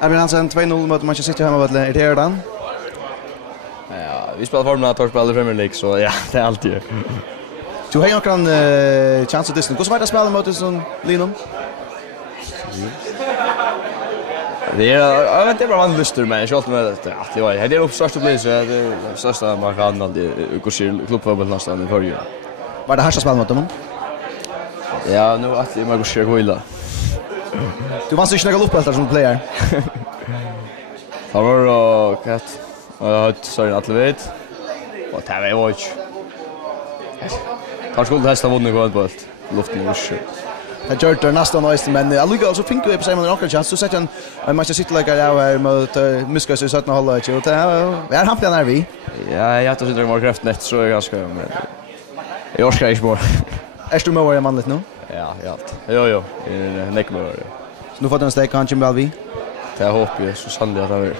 Albin Hansen 2-0 mot Manchester City hemma vad är det redan? Ja, vi spelar formen att spela Premier League så ja, det är alltid. Du har ju någon chans att Disney. Hur svårt att spela mot sån Linum? Det är jag vet inte bara man lustar med shot med att det var det är upp största plats så det största man kan alltid gå klubbfotboll nästan i förr. Var det här spel mot dem? Ja, nu att man går gå illa. Du vann sig snägga luftbältar som player. Har var kat. Jag sorry att vet. Och det var ju. Har skulle hästa vunnit gå på allt. Luften och shit. Jag gör det nästan nice men Aluga så fick vi på sig med en chans så sätter en Manchester City like jag här mot Muskas i 17 hålla och det är hampen när vi. Ja, jag tror det var kraft net så är ganska men jag ska ju bara. Är du med var man lite nu? Ja, allt. Jo, neckmör. Så nu får den steka han Jim Balvi. Det hoppas jag så sannolikt att han